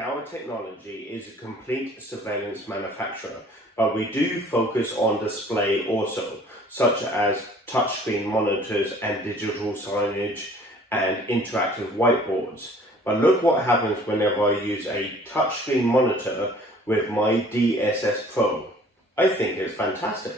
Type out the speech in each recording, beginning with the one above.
Dahua Technology is a complete surveillance manufacturer, but we do focus on display also, such as touchscreen monitors and digital signage and interactive whiteboards. But look what happens whenever I use a touchscreen monitor with my DSS Pro. I think it's fantastic.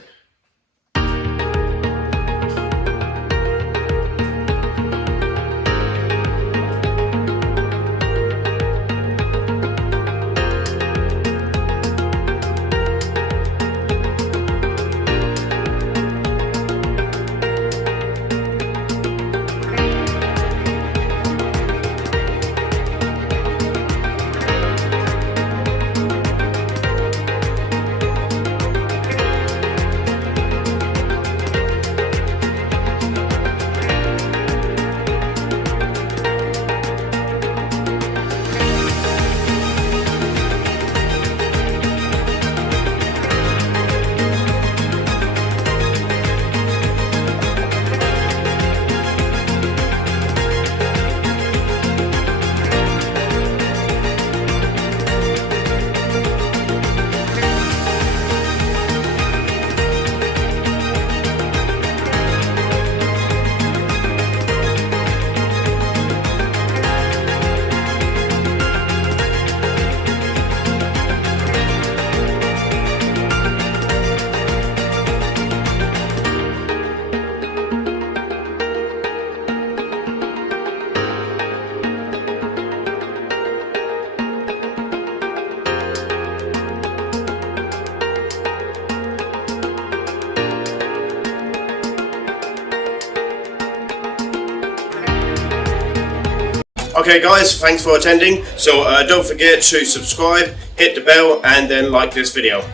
Okay guys, thanks for attending. So don't forget to subscribe, hit the bell and then like this video.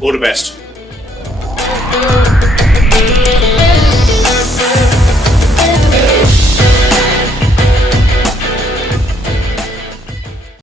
All the best.